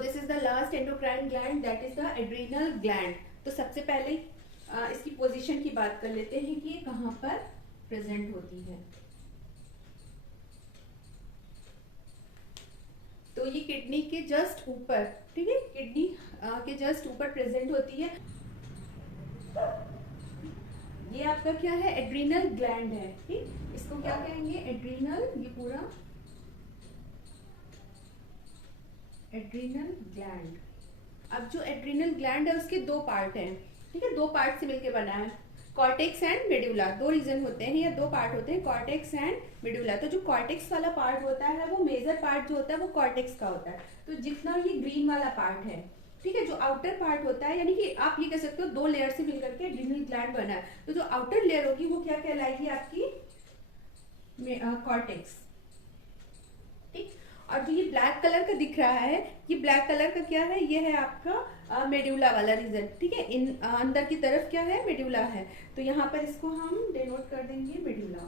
This is the last endocrine gland, that is the adrenal gland. तो सबसे पहले इसकी पोजीशन की बात कर लेते हैं कि ये कहाँ पर प्रेजेंट होती है। तो ये किडनी के जस्ट ऊपर, ठीक है, किडनी के जस्ट ऊपर प्रेजेंट होती है। ये आपका क्या है, एड्रीनल ग्लैंड है, ठीक। इसको क्या कहेंगे, एड्रीनल, ये पूरा एड्रीनल ग्लैंड। अब जो एड्रीनल ग्लैंड है उसके दो पार्ट हैं, ठीक है, दो पार्ट से मिलकर बना है, कॉर्टेक्स एंड मेडुला। दो रीजन होते हैं या दो पार्ट होते हैं, कॉर्टेक्स एंड मेडुला। तो जो कॉर्टेक्स वाला पार्ट होता है वो मेजर पार्ट जो होता है वो कॉर्टेक्स का होता है। तो जितना ये ग्रीन वाला पार्ट है, ठीक है, जो आउटर पार्ट होता है, यानी कि आप ये कह सकते हो दो लेयर से मिलकर के एड्रीनल ग्लैंड बना है। तो जो आउटर लेयर होगी वो क्या कहलाएगी, आपकी कॉर्टेक्स, ठीक। और जो ये ब्लैक कलर का दिख रहा है, ये ब्लैक कलर का क्या है, ये है आपका मेडुला वाला रीजन, ठीक है। इन अंदर की तरफ क्या है, मेडुला है। तो यहाँ पर इसको हम डिनोट कर देंगे मेडुला।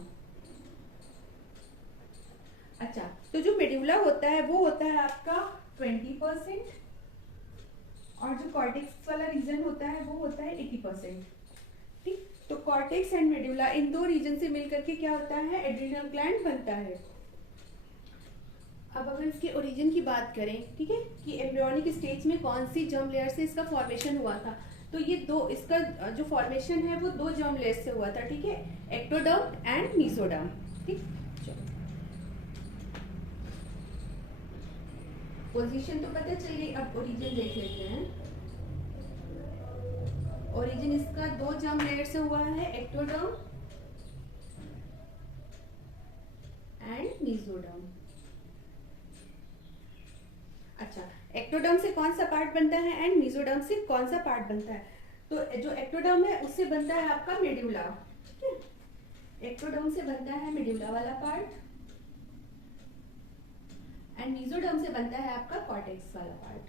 अच्छा, तो जो मेडुला होता है वो होता है आपका 20%, और जो कॉर्टेक्स वाला रीजन होता है वो होता है 80%, ठीक। तो कॉर्टेक्स एंड मेडुला, इन दो रीजन से मिलकर के क्या होता है, एड्रीनल ग्लैंड बनता है। अब अगर इसके ओरिजिन की बात करें, ठीक है, कि एम्ब्रियोनिक स्टेज में कौन सी जर्म लेयर से इसका फॉर्मेशन हुआ था, तो ये दो, इसका जो फॉर्मेशन है वो दो जर्म लेयर से हुआ था, ठीक है, एक्टोडर्म एंड मेसोडर्म, ठीक। पोजीशन तो पता चल गई, अब ओरिजिन देख लेते हैं। ओरिजिन इसका दो जर्म लेयर से हुआ है, एक्टोडर्म एंड मेसोडर्म। अच्छा, एक्टोडर्म से कौन सा पार्ट बनता है एंड मेसोडर्म से कौन सा पार्ट बनता है, तो जो एक्टोडर्म है उससे बनता है आपका मेडुला, ठीक है, एक्टोडर्म से बनता है मेडुला वाला पार्ट, एंड मेसोडर्म से बनता है आपका कॉर्टेक्स वाला पार्ट।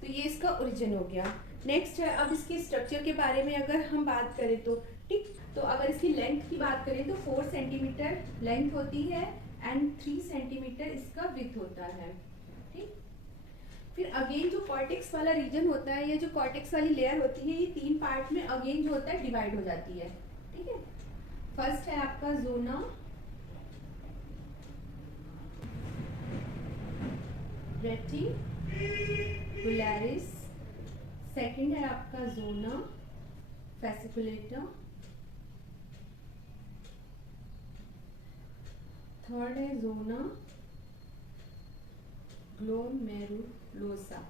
तो ये इसका ओरिजिन हो गया। नेक्स्ट है, अब इसके स्ट्रक्चर के बारे में अगर हम बात करें तो, ठीक, तो अगर इसकी लेंथ की बात करें तो 4 सेंटीमीटर लेंथ होती है एंड 3 सेंटीमीटर इसका विड्थ होता है, ठीक। फिर अगेन जो कॉर्टेक्स वाला रीजन होता है, या जो कॉर्टेक्स वाली लेयर होती है, ये 3 पार्ट में अगेन जो होता है डिवाइड हो जाती है, ठीक है। फर्स्ट है आपका जोना, रेटिकुलरिस, सेकंड है आपका जोना फैसिकुलेटा, थर्ड है जोना ग्लोमेरुलोसा।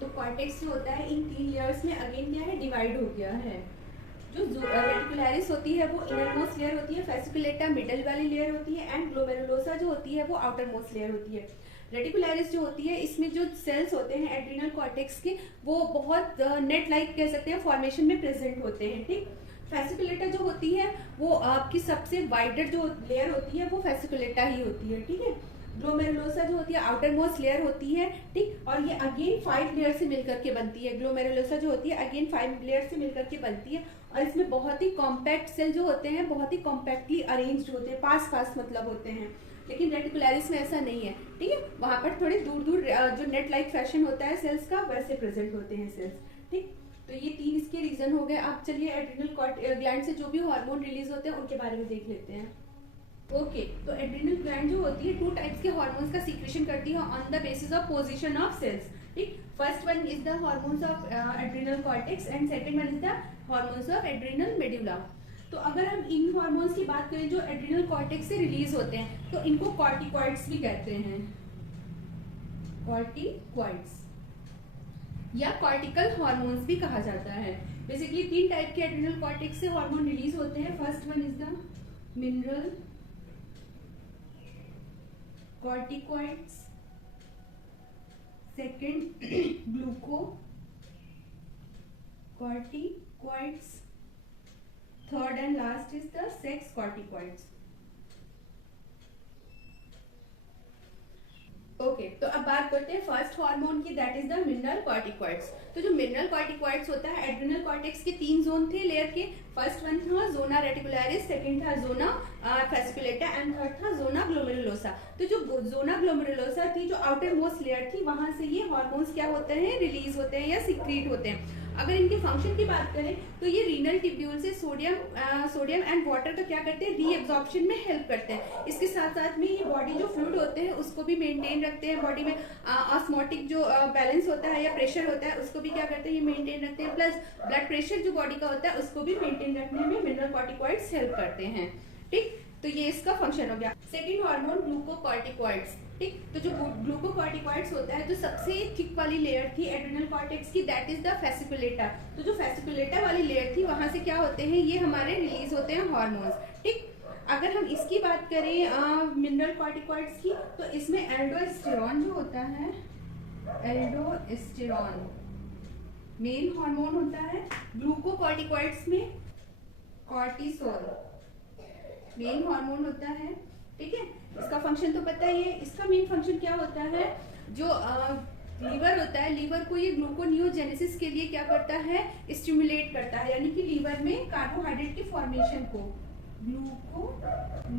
तो कॉर्टेक्स जो होता है इन 3 लेयर्स में अगेन क्या है, डिवाइड हो गया है। जो रेटिकुलरिस होती है वो इनर मोस्ट लेयर होती है, फैसिकुलेटा मिडल वाली लेयर होती है, एंड ग्लोमेरुलोसा जो होती है वो आउटर मोस्ट लेयर होती है। रेटिकुलरिस जो होती है इसमें जो सेल्स होते हैं एड्रीनल कॉर्टेक्स के, वो बहुत नेट लाइक कह सकते हैं फॉर्मेशन में प्रेजेंट होते हैं, ठीक। फैसिकुलेटा जो होती है वो आपकी सबसे वाइडर जो लेयर होती है वो फैसिकुलेटा ही होती है, ठीक है। ग्लोमेरुलोसा जो होती है आउटर मोस्ट लेयर होती है, ठीक, और ये अगेन 5 लेयर से मिलकर के बनती है। ग्लोमेरुलोसा जो होती है अगेन 5 लेयर से मिलकर के बनती है, और इसमें बहुत ही कॉम्पैक्ट सेल जो होते हैं बहुत ही कॉम्पैक्टली अरेंज्ड होते हैं, पास पास मतलब होते हैं। लेकिन रेटिकुलरिस में ऐसा नहीं है, ठीक है, वहां पर थोड़े दूर दूर जो नेट लाइक फैशन होता है सेल्स का, वैसे प्रेजेंट होते हैं सेल्स, ठीक। तो ये 3 इसके रीजन हो गए। अब चलिए एड्रीनल ग्लैंड से जो भी हार्मोन रिलीज होते हैं उनके बारे में देख लेते हैं। ओके, तो एड्रीनल ग्लैंड जो होती है 2 टाइप्स के हार्मोन्स का सीक्रेशन करती है on the basis of position of cells, ठीक। First one is the hormones of adrenal cortex and second one is the hormones of adrenal medulla. तो अगर हम इन हार्मोन्स की बात करें जो एड्रीनल कॉर्टेक्स से रिलीज होते हैं तो इनको कॉर्टिकॉइड्स भी कहते हैं, कॉर्टिकॉइड्स या कॉर्टिकल हार्मोन्स भी कहा जाता है। बेसिकली 3 टाइप के एड्रीनल कॉर्टेक्स से हार्मोन रिलीज होते हैं। First one is the mineral corticoids, second ग्लूको corticoids, third and last is the sex corticoids. Okay, तो अब बात करते हैं फर्स्ट हार्मोन की, that is the mineral corticoids. तो जो मिनरल कॉर्टिकॉइड्स होता है, एड्रिनल कॉर्टेक्स के 3 जोन थे लेयर के। फर्स्ट वन था जोना रेटिकुलरिस, सेकंड था जोना फैसिकुलेटा एंड थर्ड था जोना ग्लोमेरुलोसा। ग्लोमेरुलोसा। तो जो जोना ग्लोमेरुलोसा थी, जो आउटर मोस्ट लेयर थी, वहां से ये हार्मोन्स क्या होते हैं, रिलीज होते हैं या सिक्रीट होते हैं। अगर इनके फंक्शन की बात करें तो ये रीनल टिब्यूल से सोडियम एंड वाटर का क्या करते हैं, रीएब्जॉर्प्शन में हेल्प करते हैं। इसके साथ साथ में ये बॉडी जो फ्लूइड होते हैं उसको भी मेंटेन रखते हैं, बॉडी में ऑस्मोटिक जो बैलेंस होता है या प्रेशर होता है उसको भी क्या करते हैं, ये मेंटेन रखते हैं। प्लस ब्लड प्रेशर जो बॉडी का होता है उसको भी मेंटेन रखने में मिनरल कॉर्टिकॉइड्स हेल्प करते हैं। ठीक, तो ये इसका फंक्शन हो गया। Second hormone glucocorticoids. ठीक, तो जो ग्लूकोकॉर्टिकॉइड्स होता है, जो सबसे थिक वाली लेयर थी एड्रिनल कॉर्टेक्स की, दैट इज द फेसिकुलेटा। तो जो फेसिकुलेटा वाली लेयर थी वहां से क्या होते हैं, ये हमारे रिलीज होते हैं हार्मोन्स। ठीक, अगर हम इसकी बात करें मिनरल कॉर्टिकॉइड्स की, तो इसमें एल्डोस्टेरॉन जो होता है, एल्डोस्टेरॉन मेन हार्मोन होता है। ग्लूकोकॉर्टिकॉइड्स में कॉर्टिसोल मेन हार्मोन होता है। ठीक है, इसका फंक्शन तो पता ही है। इसका मेन फंक्शन क्या होता है, जो लीवर होता है, लीवर को ये ग्लूकोनियोजेनेसिस के लिए क्या करता है, स्टिमुलेट करता है, यानी कि लीवर में कार्बोहाइड्रेट के फॉर्मेशन को, ग्लूकोनियोजेनेसिस,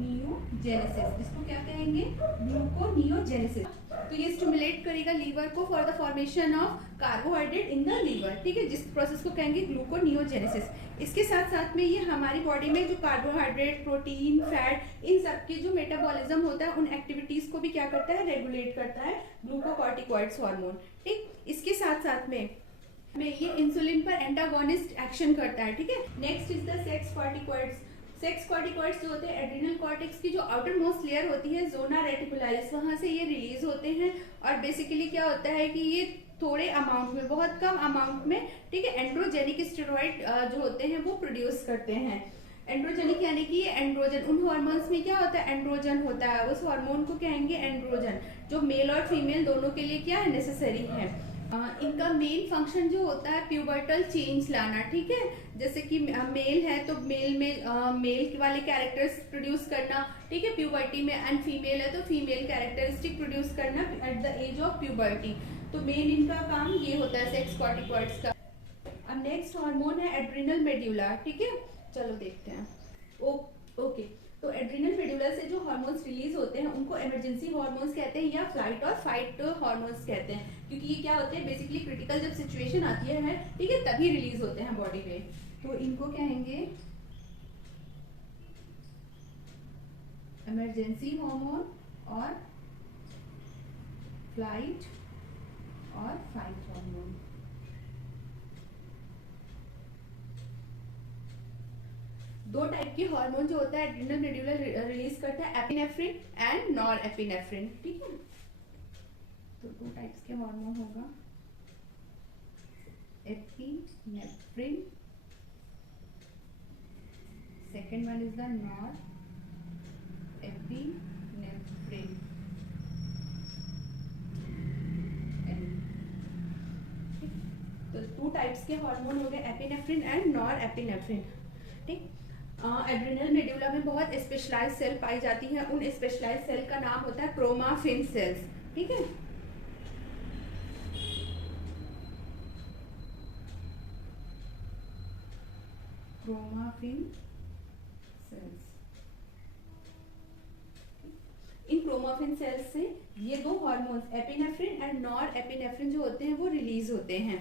इसको क्या कहेंगे, ग्लूकोनियोजेनेसिस। तो ये स्टिमुलेट करेगा लीवर को for the formation of carbohydrate in the liver. ठीक है, जिस प्रोसेस को कहेंगे ग्लूकोनियोजेनेसिस। इसके साथ साथ में ये हमारी बॉडी में जो कार्बोहाइड्रेट, प्रोटीन, फैट, इन सब के जो मेटाबॉलिज्म होता है उन एक्टिविटीज को भी क्या करता है, रेगुलेट करता है ग्लूकोकॉर्टिकॉइड्स हार्मोन। ठीक, इसके साथ साथ में ये इंसुलिन पर एंटागोनिस्ट एक्शन करता है। ठीक है, next is the sex corticoids. Sex corticoids जो होते हैं एड्रिनल कॉर्टेक्स की जो आउटर मोस्ट लेयर होती है, जोना रेटिकुलरिस, वहां से ये रिलीज होते हैं। और बेसिकली क्या होता है कि ये थोड़े अमाउंट में, बहुत कम अमाउंट में, ठीक है, एंड्रोजेनिक स्टेरॉइड जो होते हैं वो प्रोड्यूस करते हैं। एंड्रोजेनिक यानी कि एंड्रोजन, उन हार्मोन्स में क्या होता है, एंड्रोजन होता है, उस हार्मोन को कहेंगे एंड्रोजन, जो मेल और फीमेल दोनों के लिए क्या है, नेसेसरी है। इनका मेन फंक्शन जो होता है प्यूबर्टल चेंज लाना। ठीक है, जैसे कि मेल है तो मेल में मेल वाले कैरेक्टर्स प्रोड्यूस करना, ठीक है, प्यूबर्टी में, एंड फीमेल है तो फीमेल कैरेक्टरिस्टिक प्रोड्यूस करना at the age of puberty. तो मेन इनका काम ये होता है सेक्स कॉर्टिकॉइड्स का। अब नेक्स्ट हार्मोन है एड्रिनल मेड्यूला। ठीक है, चलो देखते हैं। ओके, तो एड्रिनल मेडुला से जो हार्मोन्स रिलीज होते हैं उनको इमरजेंसी हार्मोन्स कहते हैं या फ्लाइट और फाइट हार्मोन्स कहते हैं, क्योंकि ये क्या होते हैं, बेसिकली क्रिटिकल जब सिचुएशन आती है, ठीक है, तभी रिलीज होते हैं बॉडी में। तो इनको कहेंगे इमरजेंसी हार्मोन और फ्लाइट और फाइट हार्मोन। दो टाइप के हार्मोन जो होता है एड्रिनल मेडुला रिलीज करता है, एपिनेफ्रिन एंड नॉर एपिनेफ्रिन। ठीक है, तो दो टाइप्स के हार्मोन होगा, epinephrine, second one is the nor epinephrine. तो टू टाइप्स के हार्मोन हो गए, एपिनेफ्रिन एंड नॉर एपिनेफ्रिन। ठीक, एड्रिनल मेडुला में बहुत स्पेशलाइज्ड सेल पाई जाती है, उन स्पेशलाइज्ड सेल का नाम होता है क्रोमाफिन सेल्स। ठीक है, क्रोमाफिन सेल्स। इन क्रोमाफिन सेल्स से ये दो hormones epinephrine and norepinephrine जो होते हैं वो रिलीज होते हैं।